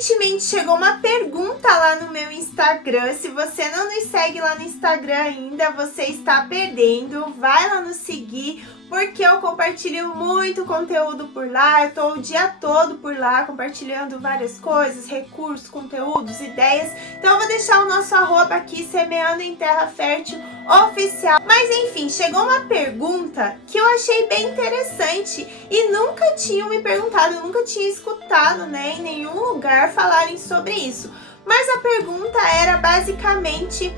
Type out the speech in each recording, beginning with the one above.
Recentemente chegou uma pergunta lá no meu Instagram. Se você não nos segue lá no Instagram ainda, você está perdendo. Vai lá nos seguir, porque eu compartilho muito conteúdo por lá. Eu tô o dia todo por lá compartilhando várias coisas, recursos, conteúdos, ideias. Então eu vou deixar o nosso arroba aqui, Semeando em Terra Fértil Oficial. Mas enfim, chegou uma pergunta que eu achei bem interessante e nunca tinham me perguntado, eu nunca tinha escutado, né, em nenhum lugar falarem sobre isso. Mas a pergunta era basicamente: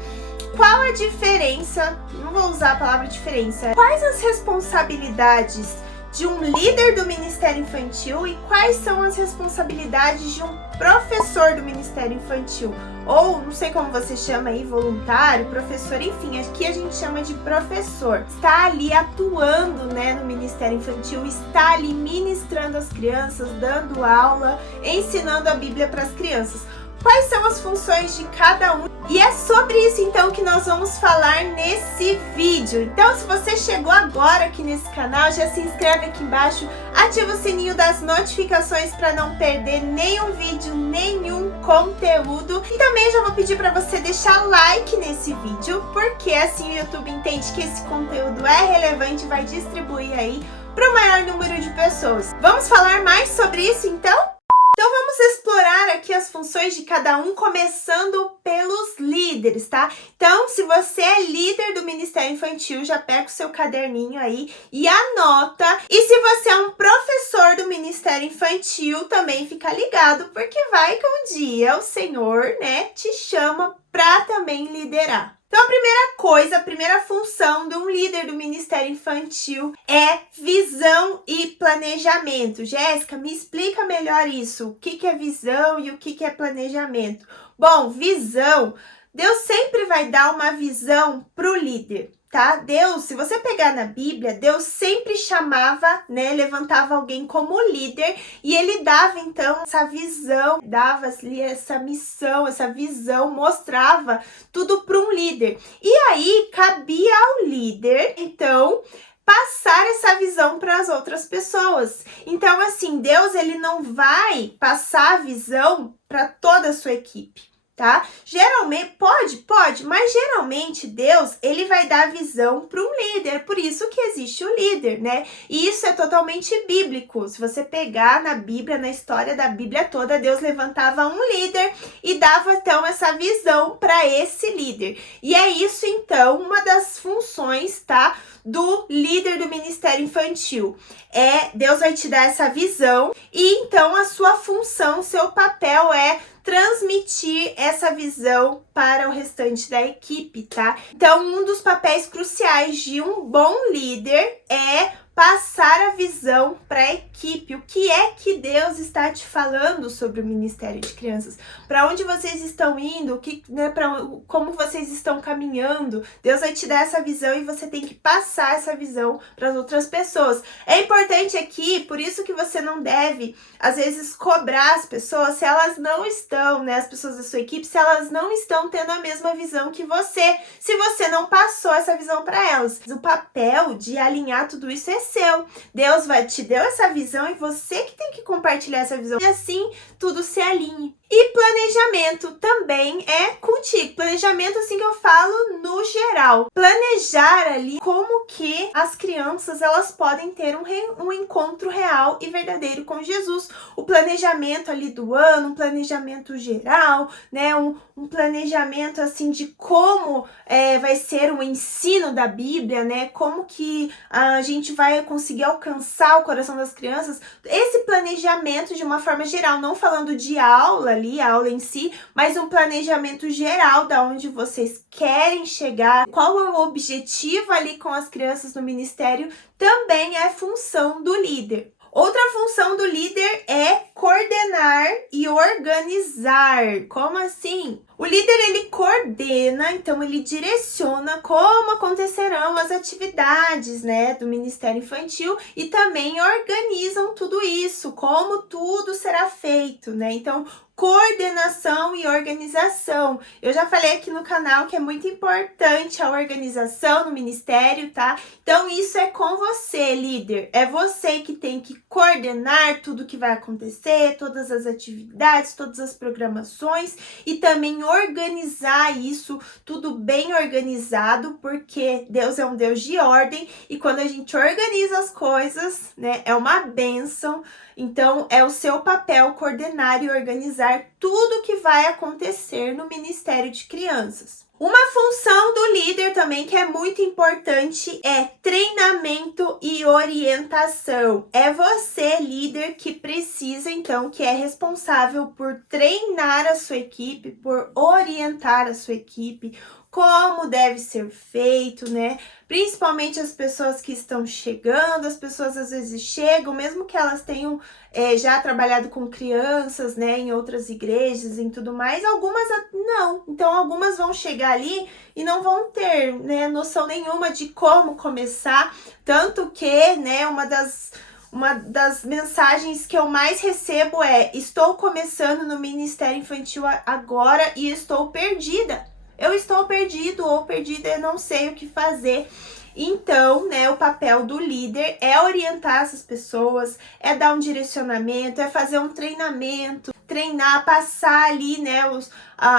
qual a diferença, não vou usar a palavra diferença, quais as responsabilidades de um líder do Ministério Infantil e quais são as responsabilidades de um professor do Ministério Infantil? Ou, não sei como você chama aí, voluntário, professor, enfim, aqui a gente chama de professor. Está ali atuando, né, no Ministério Infantil, está ali ministrando as crianças, dando aula, ensinando a Bíblia para as crianças. Quais são as funções de cada um? E é sobre isso então que nós vamos falar nesse vídeo. Então, se você chegou agora aqui nesse canal, já se inscreve aqui embaixo, ativa o sininho das notificações para não perder nenhum vídeo, nenhum conteúdo. E também já vou pedir para você deixar like nesse vídeo, porque assim o YouTube entende que esse conteúdo é relevante e vai distribuir aí para o maior número de pessoas. Vamos falar mais sobre isso então? Então vamos explorar aqui as funções de cada um, começando pelos líderes, tá? Então, se você é líder do Ministério Infantil, já pega o seu caderninho aí e anota. E se você é um professor do Ministério Infantil, também fica ligado, porque vai que um dia o Senhor, né, te chama para também liderar. Então, a primeira coisa, a primeira função de um líder do Ministério Infantil é visão e planejamento. Jéssica, me explica melhor isso. O que é visão e o que é planejamento? Bom, visão, Deus sempre vai dar uma visão para o líder, tá? Deus, se você pegar na Bíblia, Deus sempre chamava, né, levantava alguém como líder e ele dava então essa visão, dava essa missão, essa visão, mostrava tudo para um líder. E aí cabia ao líder, então, passar essa visão para as outras pessoas. Então, assim, Deus, ele não vai passar a visão para toda a sua equipe, tá? Geralmente, pode, mas geralmente Deus, ele vai dar visão para um líder, por isso que existe o líder, né? E isso é totalmente bíblico. Se você pegar na Bíblia, na história da Bíblia toda, Deus levantava um líder e dava então essa visão para esse líder. E é isso então, uma das funções, tá, do líder do Ministério Infantil. Deus vai te dar essa visão e então a sua função, seu papel é transmitir essa visão para o restante da equipe, tá? Então, um dos papéis cruciais de um bom líder é passar a visão para a equipe. O que é que Deus está te falando sobre o Ministério de Crianças? Para onde vocês estão indo? Como vocês estão caminhando? Deus vai te dar essa visão e você tem que passar essa visão para as outras pessoas. É importante aqui, por isso que você não deve, às vezes, cobrar as pessoas se elas não estão, né, as pessoas da sua equipe, se elas não estão tendo a mesma visão que você, se você não passou essa visão para elas. O papel de alinhar tudo isso é seu. Deus te deu essa visão e você que tem que compartilhar essa visão. E assim tudo se alinhe. E planejamento também é contigo. Planejamento, assim que eu falo no geral. Planejar ali como que as crianças, elas podem ter um encontro real e verdadeiro com Jesus. O planejamento ali do ano, um planejamento geral, né? Um planejamento, assim, de como vai ser o ensino da Bíblia, né? Como que a gente vai conseguir alcançar o coração das crianças. Esse planejamento de uma forma geral, não falando de aula ali, a aula em si, mas um planejamento geral da onde vocês querem chegar, qual é o objetivo ali com as crianças no ministério, também é função do líder. Outra função do líder é coordenar e organizar. Como assim? O líder, ele coordena, então ele direciona como acontecerão as atividades, né, do Ministério Infantil e também organizam tudo isso, como tudo será feito, né? Então, coordenação e organização. Eu já falei aqui no canal que é muito importante a organização no ministério, tá? Então, isso é com você, líder. É você que tem que coordenar tudo que vai acontecer, todas as atividades, todas as programações e também organizar isso, tudo bem organizado, porque Deus é um Deus de ordem e quando a gente organiza as coisas, né, é uma bênção. Então, é o seu papel coordenar e organizar tudo que vai acontecer no Ministério de Crianças. Uma função do líder também que é muito importante é treinamento e orientação. É você, líder, que precisa, então, que é responsável por treinar a sua equipe, por orientar a sua equipe, como deve ser feito, né? Principalmente as pessoas que estão chegando, as pessoas às vezes chegam, mesmo que elas tenham já trabalhado com crianças, né, em outras igrejas e tudo mais, algumas não. Então, algumas vão chegar ali e não vão ter, né, noção nenhuma de como começar, tanto que, né, uma das mensagens que eu mais recebo é: estou começando no Ministério Infantil agora e estou perdida. Eu estou perdido ou perdida, eu não sei o que fazer. Então, né, o papel do líder é orientar essas pessoas, é dar um direcionamento, é fazer um treinamento, treinar, passar ali, né,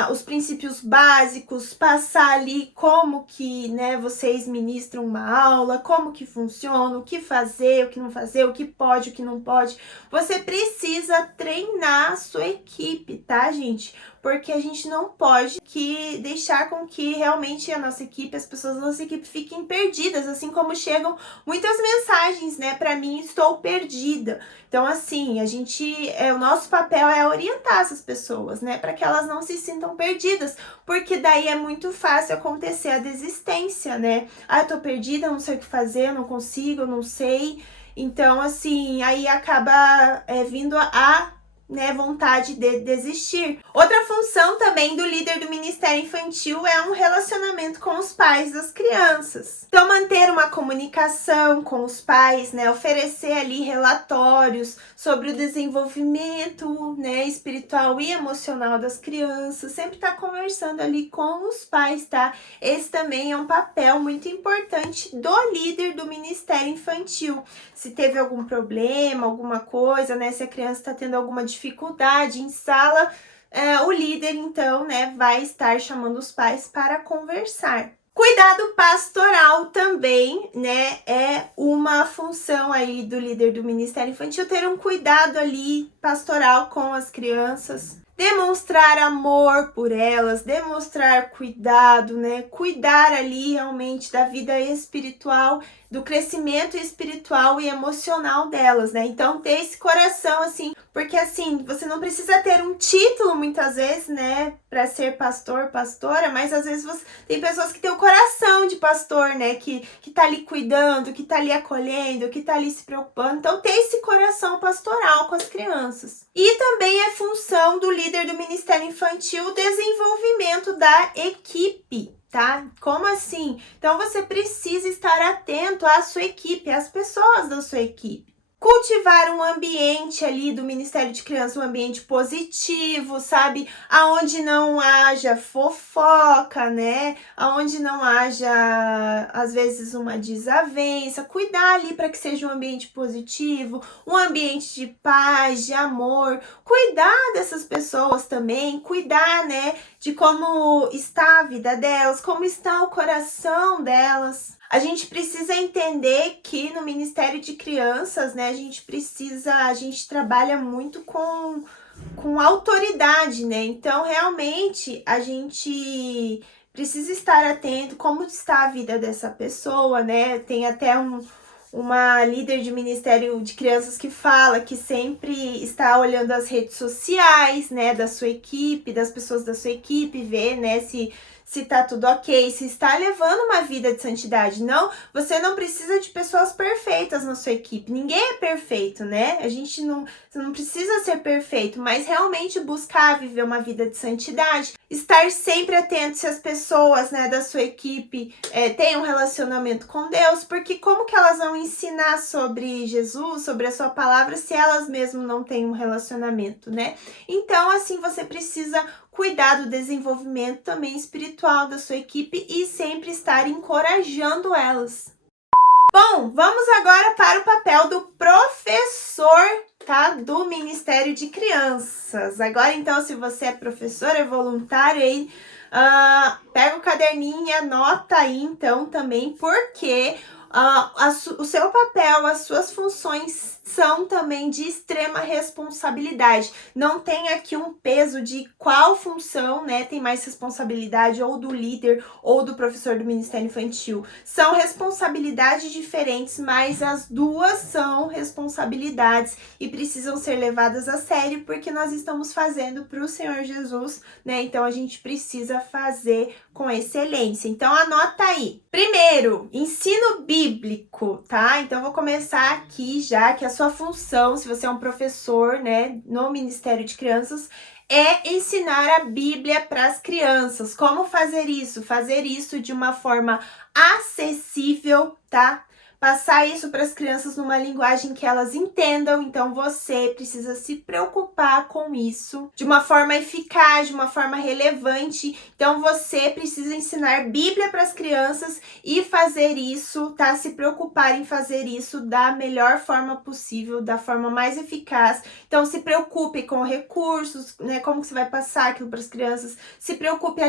os princípios básicos, passar ali como que, né, vocês ministram uma aula, como que funciona, o que fazer, o que não fazer, o que pode, o que não pode. Você precisa treinar a sua equipe, tá, gente? Porque a gente não pode deixar com que realmente a nossa equipe, as pessoas da nossa equipe fiquem perdidas, assim como chegam muitas mensagens, né, para mim: estou perdida. Então, assim, o nosso papel é orientar essas pessoas, né, para que elas não se sintam perdidas, porque daí é muito fácil acontecer a desistência, né? Ah, eu tô perdida, não sei o que fazer, eu não consigo, eu não sei. Então, assim, aí acaba vindo né, vontade de desistir. Outra função também do líder do Ministério Infantil é um relacionamento com os pais das crianças. Então, manter uma comunicação com os pais, né, oferecer ali relatórios sobre o desenvolvimento, né, espiritual e emocional das crianças, sempre tá conversando ali com os pais, tá? Esse também é um papel muito importante do líder do Ministério Infantil. Se teve algum problema, alguma coisa, né, se a criança está tendo alguma dificuldade em sala, o líder, então, né, vai estar chamando os pais para conversar. Cuidado pastoral também, né, é uma função aí do líder do Ministério Infantil, ter um cuidado ali pastoral com as crianças. Demonstrar amor por elas, demonstrar cuidado, né? Cuidar ali realmente da vida espiritual, do crescimento espiritual e emocional delas, né? Então, ter esse coração, assim, porque assim, você não precisa ter um título muitas vezes, né, para ser pastor, pastora, mas às vezes tem pessoas que têm o coração de pastor, né, que tá ali cuidando, que tá ali acolhendo, que tá ali se preocupando. Então, ter esse coração pastoral com as crianças. E também é função do líder do Ministério Infantil o desenvolvimento da equipe, tá? Como assim? Então, você precisa estar atento à sua equipe, às pessoas da sua equipe. Cultivar um ambiente ali do Ministério de Criança, um ambiente positivo, sabe? Aonde não haja fofoca, né? Aonde não haja, às vezes, uma desavença. Cuidar ali para que seja um ambiente positivo, um ambiente de paz, de amor. Cuidar dessas pessoas também, cuidar, né, de como está a vida delas, como está o coração delas. A gente precisa entender que no Ministério de Crianças, né, a gente trabalha muito com autoridade, né? Então, realmente, a gente precisa estar atento como está a vida dessa pessoa, né? Tem até uma líder de Ministério de Crianças que fala que sempre está olhando as redes sociais, né, da sua equipe, das pessoas da sua equipe, ver, né, se tá tudo ok, se está levando uma vida de santidade. Não, você não precisa de pessoas perfeitas na sua equipe. Ninguém é perfeito, né? Você não precisa ser perfeito, mas realmente buscar viver uma vida de santidade. estar sempre atento se as pessoas, né, da sua equipe têm um relacionamento com Deus, porque como que elas vão ensinar sobre Jesus, sobre a sua palavra, se elas mesmas não têm um relacionamento, né? Então, assim, você precisa cuidar do desenvolvimento também espiritual da sua equipe e sempre estar encorajando elas. Bom, vamos agora para o papel do professor, tá? Do Ministério de Crianças. Agora, então, se você é professor, é voluntário aí, pega o caderninho e anota aí, então, também, porque o seu papel, as suas funções são também de extrema responsabilidade. Não tem aqui um peso de qual função, né, tem mais responsabilidade, ou do líder ou do professor do Ministério Infantil. São responsabilidades diferentes, mas as duas são responsabilidades e precisam ser levadas a sério, porque nós estamos fazendo para o Senhor Jesus, né? Então a gente precisa fazer com excelência. Então anota aí. Primeiro, ensino bíblico, tá? Então vou começar aqui já que a sua função, se você é um professor, né, no Ministério de Crianças, é ensinar a Bíblia para as crianças. Como fazer isso? Fazer isso de uma forma acessível, tá? Passar isso para as crianças numa linguagem que elas entendam, então você precisa se preocupar com isso de uma forma eficaz, de uma forma relevante. Então você precisa ensinar Bíblia para as crianças e fazer isso, tá? Se preocupar em fazer isso da melhor forma possível, da forma mais eficaz. Então se preocupe com recursos, né? Como que você vai passar aquilo para as crianças? Se preocupe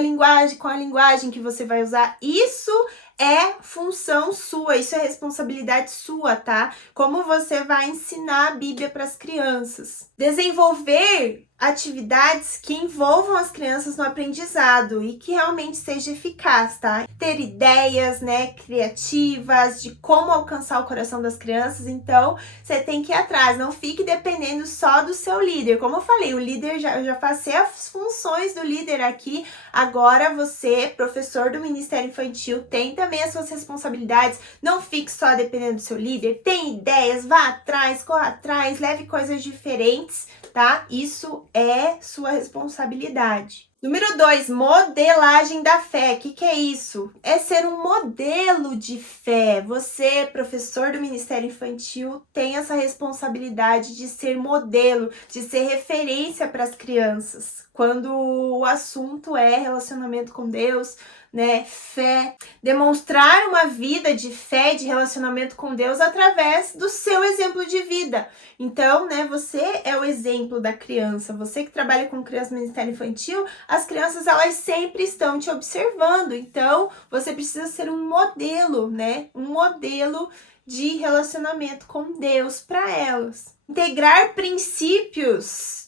com a linguagem que você vai usar. Isso é função sua, isso é responsabilidade sua, tá? Como você vai ensinar a Bíblia para as crianças. Desenvolver atividades que envolvam as crianças no aprendizado e que realmente seja eficaz, tá? Ter ideias, né, criativas de como alcançar o coração das crianças, então você tem que ir atrás, não fique dependendo só do seu líder. Como eu falei, o líder, eu já passei as funções do líder aqui, agora você, professor do Ministério Infantil, tem também as suas responsabilidades, não fique só dependendo do seu líder, tem ideias, vá atrás, corra atrás, leve coisas diferentes, tá? Isso é sua responsabilidade. Número 2, modelagem da fé. O que é isso? É ser um modelo de fé. Você, professor do Ministério Infantil, tem essa responsabilidade de ser modelo, de ser referência para as crianças. Quando o assunto é relacionamento com Deus, né, fé, demonstrar uma vida de fé, de relacionamento com Deus através do seu exemplo de vida. Então, né, você é o exemplo da criança. Você que trabalha com criança no Ministério Infantil, as crianças, elas sempre estão te observando. Então, você precisa ser um modelo, né, um modelo de relacionamento com Deus para elas. Integrar princípios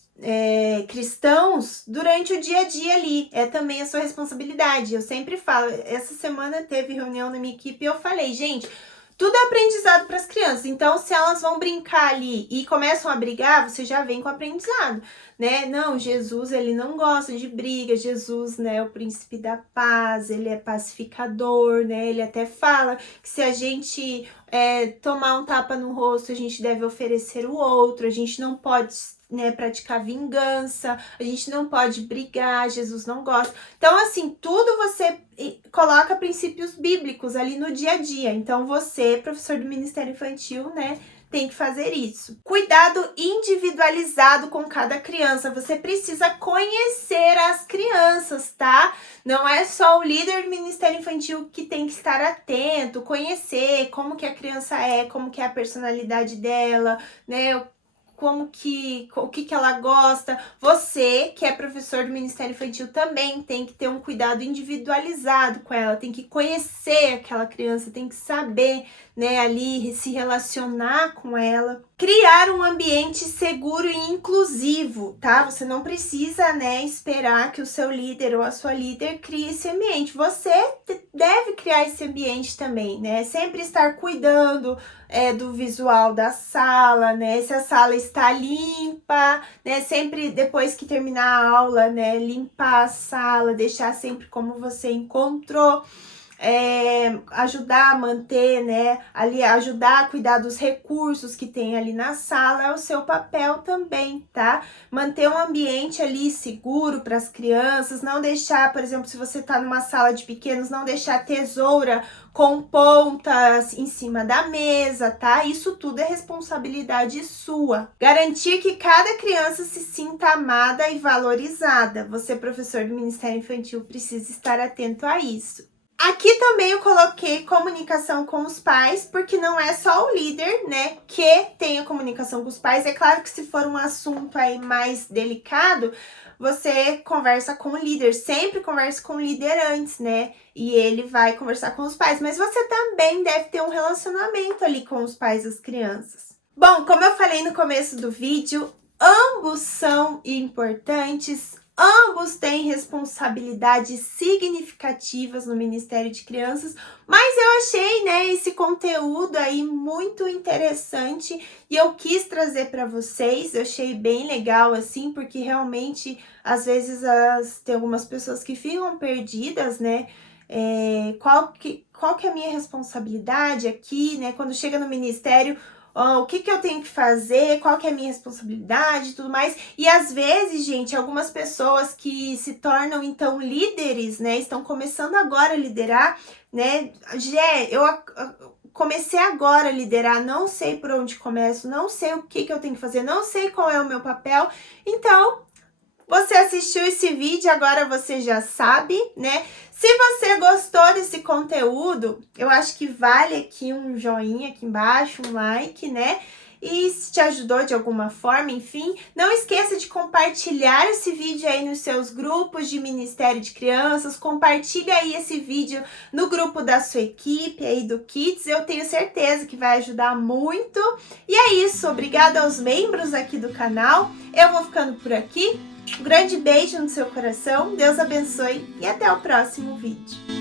cristãos durante o dia a dia ali, é também a sua responsabilidade. Eu sempre falo, essa semana teve reunião na minha equipe e eu falei, gente, tudo é aprendizado para as crianças, então se elas vão brincar ali e começam a brigar, você já vem com o aprendizado, né? Não, Jesus, ele não gosta de briga, Jesus, né, é o príncipe da paz, ele é pacificador, né? Ele até fala que se a gente tomar um tapa no rosto, a gente deve oferecer o outro, a gente não pode, né, praticar vingança, a gente não pode brigar, Jesus não gosta. Então, assim, tudo você coloca princípios bíblicos ali no dia a dia. Então, você, professor do Ministério Infantil, né, tem que fazer isso. Cuidado individualizado com cada criança. Você precisa conhecer as crianças, tá? Não é só o líder do Ministério Infantil que tem que estar atento, conhecer como que a criança é, como que é a personalidade dela, né? O que ela gosta. Você, que é professor do Ministério Infantil, também tem que ter um cuidado individualizado com ela, tem que conhecer aquela criança, tem que saber, né, ali se relacionar com ela. Criar um ambiente seguro e inclusivo, tá? Você não precisa, né, esperar que o seu líder ou a sua líder crie esse ambiente. Você deve criar esse ambiente também, né? Sempre estar cuidando do visual da sala, né? Se a sala está limpa, né? Sempre depois que terminar a aula, né, limpar a sala, deixar sempre como você encontrou. ajudar a manter, né, ali, ajudar a cuidar dos recursos que tem ali na sala, é o seu papel também, tá? Manter um ambiente ali seguro para as crianças, não deixar, por exemplo, se você tá numa sala de pequenos, não deixar tesoura com pontas em cima da mesa, tá? Isso tudo é responsabilidade sua. Garantir que cada criança se sinta amada e valorizada. Você, professor do Ministério Infantil, precisa estar atento a isso. Aqui também eu coloquei comunicação com os pais, porque não é só o líder, né, que tem a comunicação com os pais. É claro que se for um assunto aí mais delicado, você conversa com o líder, sempre converse com o líder antes, né, e ele vai conversar com os pais. Mas você também deve ter um relacionamento ali com os pais das crianças. Bom, como eu falei no começo do vídeo, ambos são importantes. Ambos têm responsabilidades significativas no Ministério de Crianças, mas eu achei, né, esse conteúdo aí muito interessante e eu quis trazer para vocês. Eu achei bem legal assim, porque realmente às vezes tem algumas pessoas que ficam perdidas, né? Qual que é a minha responsabilidade aqui, né? Quando chega no ministério, o que eu tenho que fazer, qual que é a minha responsabilidade e tudo mais. E às vezes, gente, algumas pessoas que se tornam, então, líderes, né, estão começando agora a liderar, né, eu comecei agora a liderar, não sei por onde começo, não sei o que eu tenho que fazer, não sei qual é o meu papel, então... Você assistiu esse vídeo, agora você já sabe, né? Se você gostou desse conteúdo, eu acho que vale aqui um joinha aqui embaixo, um like, né? E se te ajudou de alguma forma, enfim, não esqueça de compartilhar esse vídeo aí nos seus grupos de Ministério de Crianças, compartilhe aí esse vídeo no grupo da sua equipe aí do Kids, eu tenho certeza que vai ajudar muito. E é isso, obrigada aos membros aqui do canal, eu vou ficando por aqui. Um grande beijo no seu coração, Deus abençoe e até o próximo vídeo.